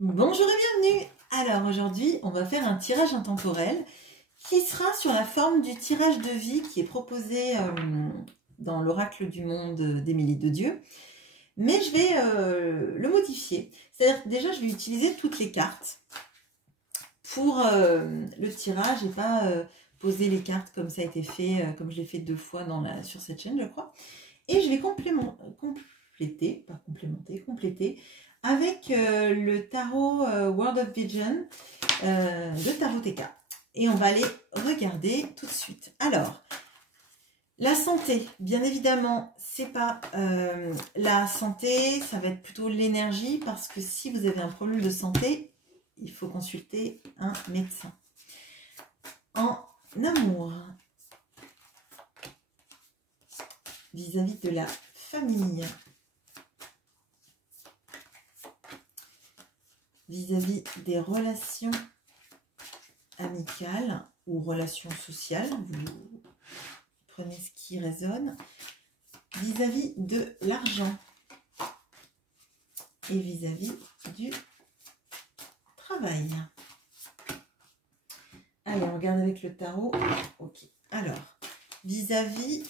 Bonjour et bienvenue. Alors aujourd'hui, on va faire un tirage intemporel qui sera sur la forme du tirage de vie qui est proposé dans l'oracle du monde d'Émilie de Dieu. Mais je vais le modifier. C'est-à-dire que déjà, je vais utiliser toutes les cartes pour le tirage et pas poser les cartes comme ça a été fait, comme je l'ai fait 2 fois sur cette chaîne, je crois. Et je vais compléter avec le tarot World of Vision de Tarot TK. Et on va aller regarder tout de suite. Alors, la santé, bien évidemment, c'est pas la santé, ça va être plutôt l'énergie, parce que si vous avez un problème de santé, il faut consulter un médecin. En amour, vis-à-vis de la famille, vis-à-vis des relations amicales ou relations sociales, vous prenez ce qui résonne, vis-à-vis de l'argent et vis-à-vis du travail. Allez, on regarde avec le tarot. Ok. Alors, vis-à-vis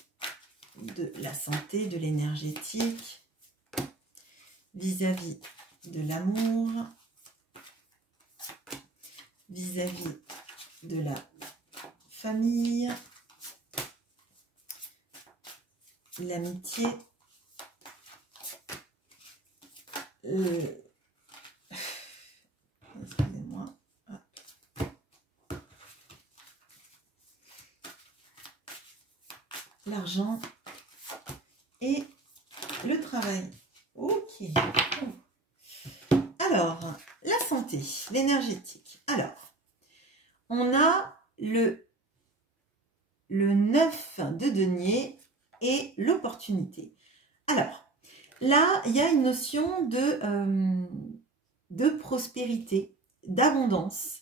de la santé, de l'énergétique, vis-à-vis de l'amour, vis-à-vis de la famille, l'amitié, excusez-moi, l'argent et le travail. Ok. Alors, la santé, l'énergétique. Alors, on a le 9 de denier et l'opportunité. Alors, là, il y a une notion de prospérité, d'abondance.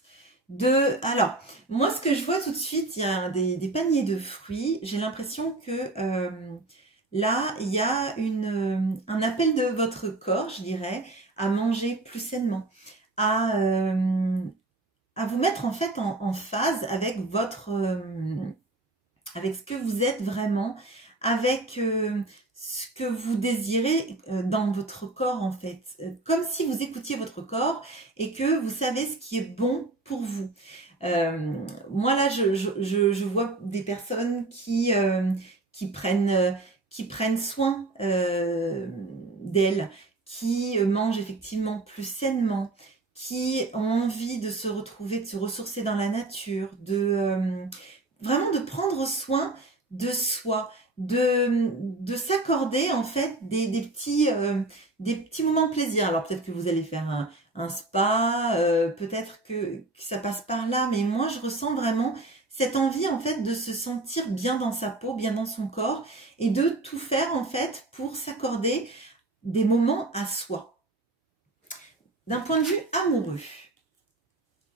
Alors, moi, ce que je vois tout de suite, il y a des paniers de fruits. J'ai l'impression que là, il y a un appel de votre corps, je dirais, à manger plus sainement, à vous mettre en fait en phase avec avec ce que vous êtes vraiment, avec ce que vous désirez dans votre corps en fait. Comme si vous écoutiez votre corps et que vous savez ce qui est bon pour vous. Moi là, je vois des personnes qui prennent soin d'elles, qui mangent effectivement plus sainement, qui ont envie de se retrouver, de se ressourcer dans la nature, vraiment de prendre soin de soi, de s'accorder en fait des petits moments de plaisir. Alors peut-être que vous allez faire un spa, peut-être que ça passe par là, mais moi je ressens vraiment cette envie en fait de se sentir bien dans sa peau, bien dans son corps et de tout faire en fait pour s'accorder des moments à soi. D'un point de vue amoureux,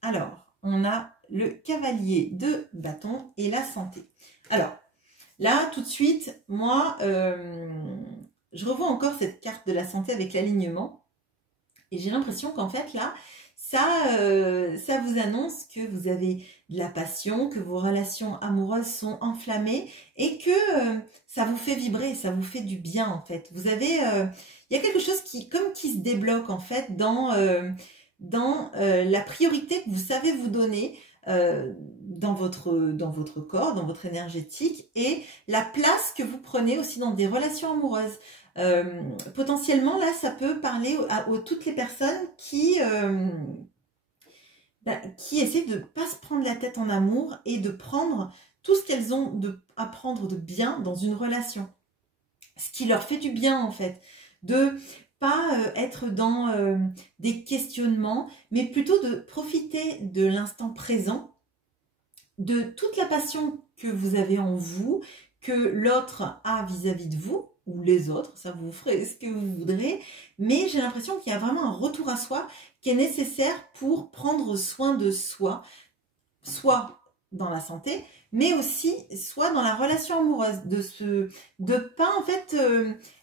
alors on a le cavalier de bâton et la santé. Alors là tout de suite, moi je revois encore cette carte de la santé avec l'alignement et j'ai l'impression qu'en fait là ça vous annonce que vous avez de la passion, que vos relations amoureuses sont enflammées et que ça vous fait vibrer, ça vous fait du bien en fait. Vous avez, il y a quelque chose qui se débloque en fait dans la priorité que vous savez vous donner dans votre corps, dans votre énergétique et la place que vous prenez aussi dans des relations amoureuses. Potentiellement là ça peut parler à toutes les personnes qui essaient de ne pas se prendre la tête en amour et de prendre tout ce qu'elles ont à prendre de bien dans une relation, ce qui leur fait du bien en fait, de pas être dans des questionnements mais plutôt de profiter de l'instant présent, de toute la passion que vous avez en vous, que l'autre a vis-à-vis de vous, ou les autres, ça vous ferez ce que vous voudrez, mais j'ai l'impression qu'il y a vraiment un retour à soi qui est nécessaire pour prendre soin de soi, soit dans la santé, mais aussi soit dans la relation amoureuse, de pas en fait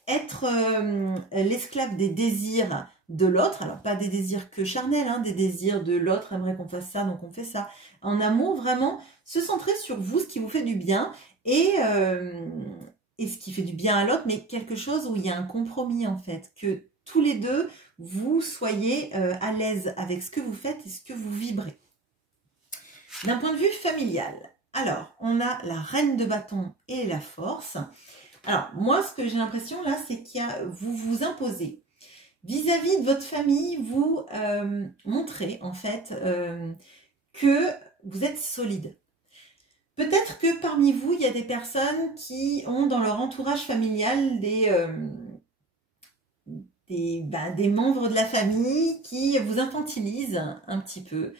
être l'esclave des désirs de l'autre. Alors, pas des désirs que charnels, hein, des désirs de l'autre aimerait qu'on fasse ça, donc on fait ça. En amour, vraiment, se centrer sur vous, ce qui vous fait du bien, et ce qui fait du bien à l'autre, mais quelque chose où il y a un compromis, en fait. Que tous les deux, vous soyez à l'aise avec ce que vous faites et ce que vous vibrez. D'un point de vue familial, alors, on a la reine de bâton et la force. Alors, moi, ce que j'ai l'impression, là, c'est que vous vous imposez. Vis-à-vis de votre famille, vous montrez, en fait, que vous êtes solide. Peut-être que parmi vous, il y a des personnes qui ont dans leur entourage familial des membres de la famille qui vous infantilisent un petit peu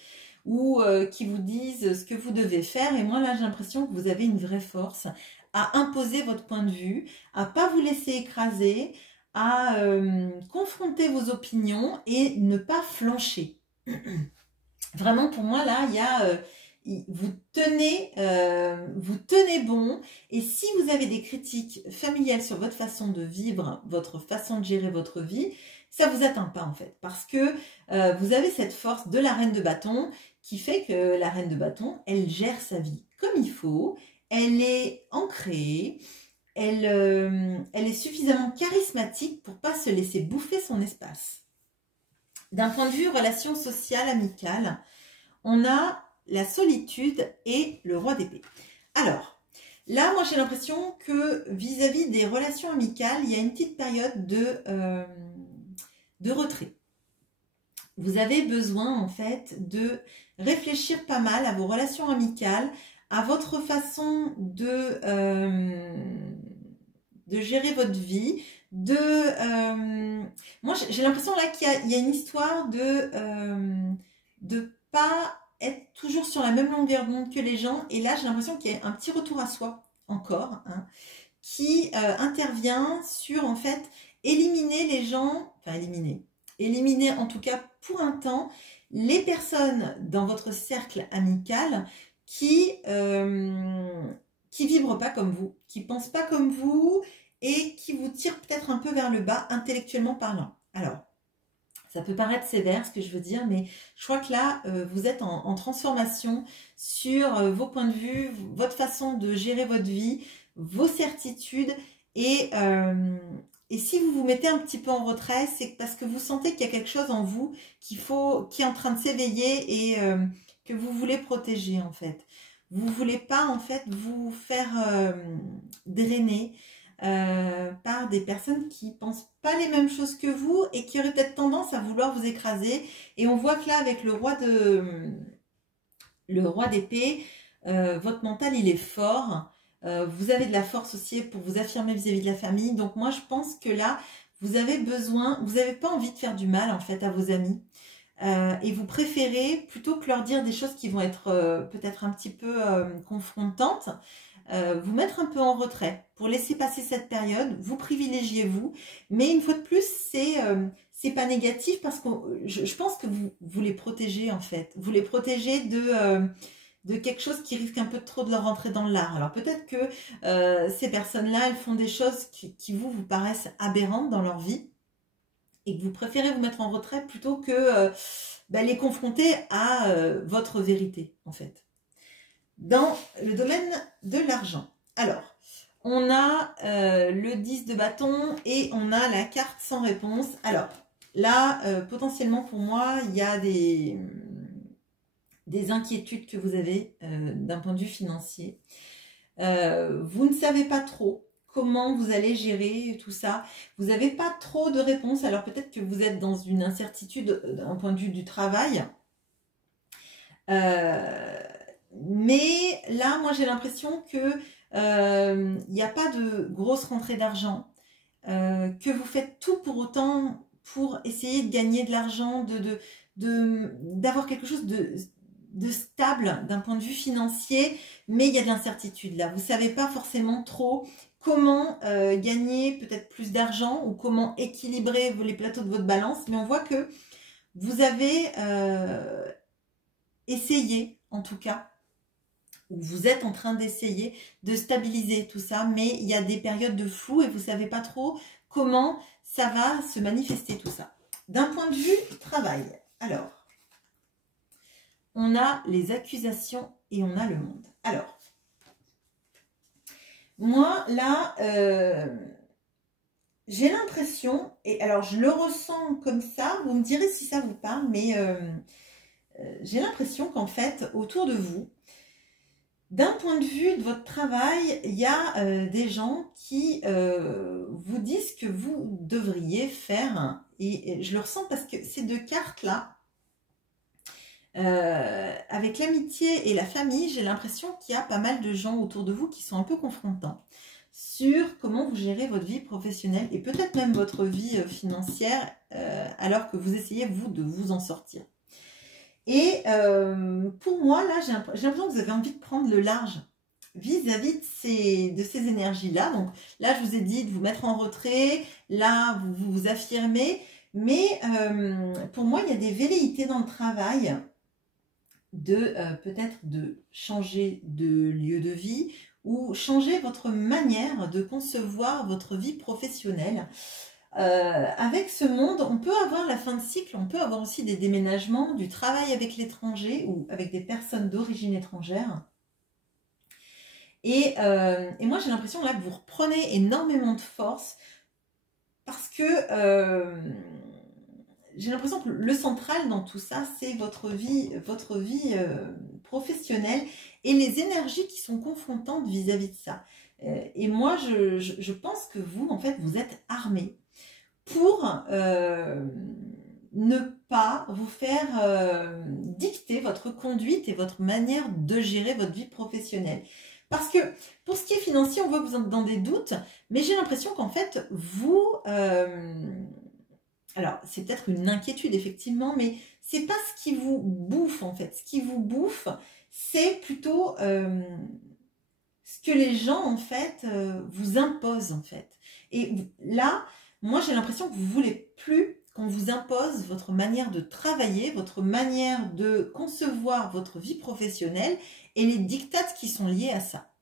ou qui vous disent ce que vous devez faire. Et moi, là, j'ai l'impression que vous avez une vraie force à imposer votre point de vue, à pas vous laisser écraser, à confronter vos opinions et ne pas flancher. Vraiment, pour moi, là, il y a... vous tenez bon, et si vous avez des critiques familiales sur votre façon de vivre, votre façon de gérer votre vie, ça vous atteint pas en fait, parce que vous avez cette force de la reine de bâton qui fait que la reine de bâton, elle gère sa vie comme il faut, elle est ancrée, elle est suffisamment charismatique pour pas se laisser bouffer son espace. D'un point de vue relation sociale, amicale, on a la solitude et le roi d'épée. Alors, là, moi, j'ai l'impression que vis-à-vis des relations amicales, il y a une petite période de retrait. Vous avez besoin, en fait, de réfléchir pas mal à vos relations amicales, à votre façon de gérer votre vie, moi, j'ai l'impression là qu'il y a une histoire de pas être toujours sur la même longueur d'onde que les gens. Et là, j'ai l'impression qu'il y a un petit retour à soi, encore, hein, qui intervient sur, en fait, éliminer les gens, enfin, éliminer en tout cas pour un temps, les personnes dans votre cercle amical qui vibrent pas comme vous, qui pensent pas comme vous et qui vous tirent peut-être un peu vers le bas, intellectuellement parlant. Alors, ça peut paraître sévère ce que je veux dire, mais je crois que là, vous êtes en transformation sur vos points de vue, votre façon de gérer votre vie, vos certitudes. Et si vous vous mettez un petit peu en retrait, c'est parce que vous sentez qu'il y a quelque chose en vous qui est en train de s'éveiller et que vous voulez protéger en fait. Vous ne voulez pas en fait vous faire drainer par des personnes qui pensent pas les mêmes choses que vous et qui auraient peut-être tendance à vouloir vous écraser. Et on voit que là, avec le roi d'épée, votre mental, il est fort. Vous avez de la force aussi pour vous affirmer vis-à-vis de la famille. Donc moi, je pense que là, vous avez besoin, vous n'avez pas envie de faire du mal en fait à vos amis. Et vous préférez, plutôt que leur dire des choses qui vont être peut-être un petit peu confrontantes, vous mettre un peu en retrait pour laisser passer cette période, vous privilégiez vous, mais une fois de plus, c'est pas négatif parce que je pense que vous les protégez en fait, vous les protégez de quelque chose qui risque un peu trop de leur rentrer dans l'art. Alors peut-être que ces personnes-là, elles font des choses qui vous paraissent aberrantes dans leur vie et que vous préférez vous mettre en retrait plutôt que les confronter à votre vérité en fait. Dans le domaine de l'argent. Alors, on a le 10 de bâton et on a la carte sans réponse. Alors, là, potentiellement pour moi, il y a des inquiétudes que vous avez d'un point de vue financier. Vous ne savez pas trop comment vous allez gérer tout ça. Vous n'avez pas trop de réponses. Alors, peut-être que vous êtes dans une incertitude d'un point de vue du travail. Mais là, moi, j'ai l'impression que il n'y a pas de grosse rentrée d'argent, que vous faites tout pour autant pour essayer de gagner de l'argent, d'avoir quelque chose de stable d'un point de vue financier, mais il y a de l'incertitude là. Vous ne savez pas forcément trop comment gagner peut-être plus d'argent ou comment équilibrer les plateaux de votre balance, mais on voit que vous avez essayé, en tout cas, ou vous êtes en train d'essayer de stabiliser tout ça, mais il y a des périodes de flou et vous ne savez pas trop comment ça va se manifester tout ça. D'un point de vue travail, alors, on a les accusations et on a le monde. Alors, moi, là, j'ai l'impression, et alors je le ressens comme ça, vous me direz si ça vous parle, mais j'ai l'impression qu'en fait, autour de vous, d'un point de vue de votre travail, il y a des gens qui vous disent que vous devriez faire, et je le ressens parce que ces deux cartes-là, avec l'amitié et la famille, j'ai l'impression qu'il y a pas mal de gens autour de vous qui sont un peu confrontants sur comment vous gérez votre vie professionnelle et peut-être même votre vie financière alors que vous essayez, vous, de vous en sortir. Et pour moi, là, j'ai l'impression que vous avez envie de prendre le large vis-à-vis de ces énergies-là. Donc là, je vous ai dit de vous mettre en retrait, là, vous vous affirmez, mais pour moi, il y a des velléités dans le travail de peut-être de changer de lieu de vie ou changer votre manière de concevoir votre vie professionnelle. Avec ce monde, on peut avoir la fin de cycle, on peut avoir aussi des déménagements, du travail avec l'étranger ou avec des personnes d'origine étrangère. Et moi, j'ai l'impression là que vous reprenez énormément de force parce que j'ai l'impression que le central dans tout ça, c'est votre vie professionnelle et les énergies qui sont confrontantes vis-à-vis de ça. Et moi, je pense que vous, en fait, vous êtes armés pour ne pas vous faire dicter votre conduite et votre manière de gérer votre vie professionnelle. Parce que pour ce qui est financier, on voit que vous êtes dans des doutes, mais j'ai l'impression qu'en fait, vous... alors, c'est peut-être une inquiétude, effectivement, mais c'est pas ce qui vous bouffe, en fait. Ce qui vous bouffe, c'est plutôt ce que les gens, en fait, vous imposent, en fait. Et là, moi, j'ai l'impression que vous voulez plus qu'on vous impose votre manière de travailler, votre manière de concevoir votre vie professionnelle et les dictats qui sont liés à ça.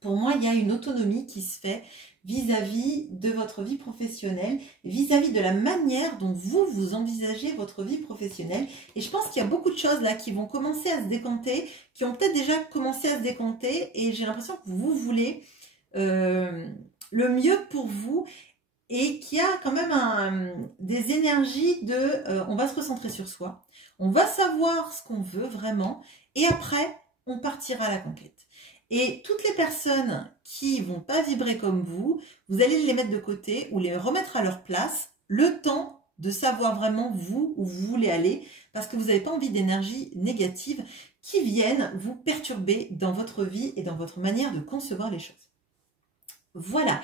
Pour moi, il y a une autonomie qui se fait vis-à-vis de votre vie professionnelle, vis-à-vis de la manière dont vous envisagez votre vie professionnelle. Et je pense qu'il y a beaucoup de choses là qui vont commencer à se décanter, qui ont peut-être déjà commencé à se décanter, et j'ai l'impression que vous voulez le mieux pour vous, et qu'il y a quand même des énergies de on va se recentrer sur soi, on va savoir ce qu'on veut vraiment, et après, on partira à la conquête. Et toutes les personnes qui vont pas vibrer comme vous allez les mettre de côté ou les remettre à leur place, le temps de savoir vraiment vous où vous voulez aller, parce que vous n'avez pas envie d'énergie négative qui viennent vous perturber dans votre vie et dans votre manière de concevoir les choses. Voilà.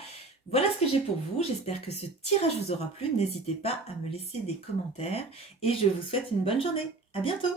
Voilà ce que j'ai pour vous. J'espère que ce tirage vous aura plu. N'hésitez pas à me laisser des commentaires et je vous souhaite une bonne journée. À bientôt!